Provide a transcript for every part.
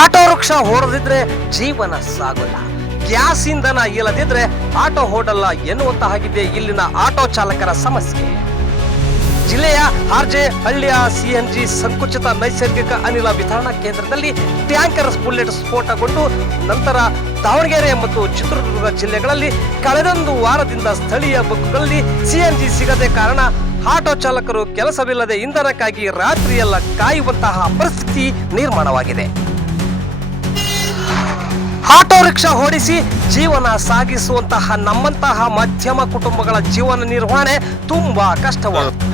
Auto rickshaw ಓಡದಿದ್ರೆ ಜೀವನ ಸಾಗೋಲ್ಲ. Gas ಇಂಧನ ಇಲ್ಲದಿದ್ರೆ ಆಟೋ ಓಡಲ್ಲ ಎನ್ನುವಂತ ಆಗಿದೆ ಇಲ್ಲಿನ ಆಟೋ ಚಾಲಕರ ಸಮಸ್ಯೆ. ಜಿಲ್ಲೆಯ ಆರ್ಜೆ ಹಳ್ಳಿಯ ಸಿಎನ್ಜಿ ಸಂಕುಚಿತ ನೈಸರ್ಗಿಕ ಅನಿಲ ವಿತರಣಾ ಕೇಂದ್ರದಲ್ಲಿ ಟ್ಯಾಂಕರ್ ಬುಲೆಟ್ ಸ್ಫೋಟಗೊಂಡು ನಂತರ ದಾವಣಗೆರೆ ಮತ್ತು ಚಿತ್ರದುರ್ಗ ಜಿಲ್ಲೆಗಳಲ್ಲಿ ಕಳೆದೊಂದು ವಾರದಿಂದ ಸ್ಥಳೀಯ ಬಸ್ಗಳಲ್ಲಿ ಸಿಎನ್ಜಿ ಸಿಗದೆ ಕಾರಣ ಆಟೋ ಚಾಲಕರು ಕೆಲಸವಿಲ್ಲದೆ ಇಂಧನಕ್ಕಾಗಿ ರಾತ್ರಿಯೆಲ್ಲ ಕಾಯುವಂತಹ ಪರಿಸ್ಥಿತಿ ನಿರ್ಮಾಣವಾಗಿದೆ. ಆಟೋ ರಿಕ್ಷಾ ಓಡಿಸಿ ಜೀವನ ಸಾಗಿಸುವಂತಹ ನಮ್ಮಂತಹ ಮಧ್ಯಮ ಕುಟುಂಬಗಳ ಜೀವನ ನಿರ್ವಹಣೆ ತುಂಬಾ ಕಷ್ಟವಾಗುತ್ತೆ.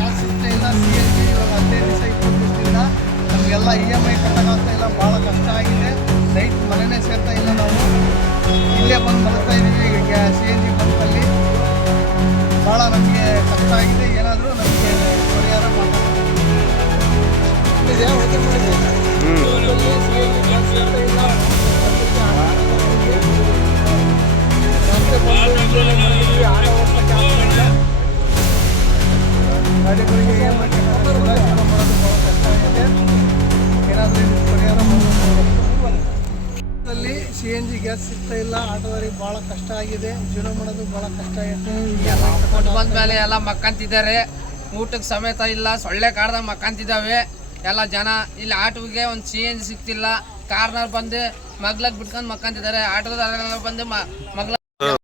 ನಮಗೆಲ್ಲ EMI ಕಟ್ಟೋಕ್ಕಾಗ್ತಾ ಇಲ್ಲ, ಭಾಳ ಕಷ್ಟ ಆಗಿದೆ. ನೈಟ್ ಮನೆಯೇ ಸೇರ್ತಾ ಇಲ್ಲ, ನಾವು ಇಲ್ಲೇ ಬಂದು ಮಲಗ್ತಾ ಇದ್ದೀವಿ. ಈಗ CNG ಬಂದಲ್ಲಿ ಭಾಳ ನಮಗೆ ಕಷ್ಟ ಆಗಿದೆ. ಏನಾದರೂ ನಮಗೆ ಪರಿಹಾರ ಗಾಡಿಗಳಿಗೆ EMI ಕಟ್ಟೋದು ಭಾಳ ಕಷ್ಟ ಆಗಿದೆ. ಏನಾದರೂ ಪರಿಹಾರ ಮಾಡಬೇಕು. CNG ಗ್ಯಾಸ್ ಸಿಗ್ತಾ ಇಲ್ಲ, ಆಟೋದವರಿಗೆ ಭಾಳ ಕಷ್ಟ ಆಗಿದೆ. ಜೀವನ ಮಾಡೋದು ಭಾಳ ಕಷ್ಟ ಆಗಿದೆ. ಬಂದ ಮೇಲೆ ಎಲ್ಲ ಮಕ್ಕಂತಿದ್ದಾರೆ, ಊಟಕ್ಕೆ ಸಮೇತ ಇಲ್ಲ, ಸೊಳ್ಳೆ ಕಾಡ್ದಾಗ ಮಕ್ಕಂತಿದ್ದಾವೆ ಎಲ್ಲ ಜನ. ಇಲ್ಲಿ ಆಟೋಗೆ ಒಂದು CNG ಸಿಗ್ತಿಲ್ಲ. ಕಾರ್ನವ್ರು ಬಂದು ಮಗ್ಲಾಗ ಬಿಟ್ಕೊಂಡು ಮಕ್ಕಂತಿದ್ದಾರೆ, ಆಟೋದವರೆಲ್ಲ ಬಂದು ಮಗ್ಲ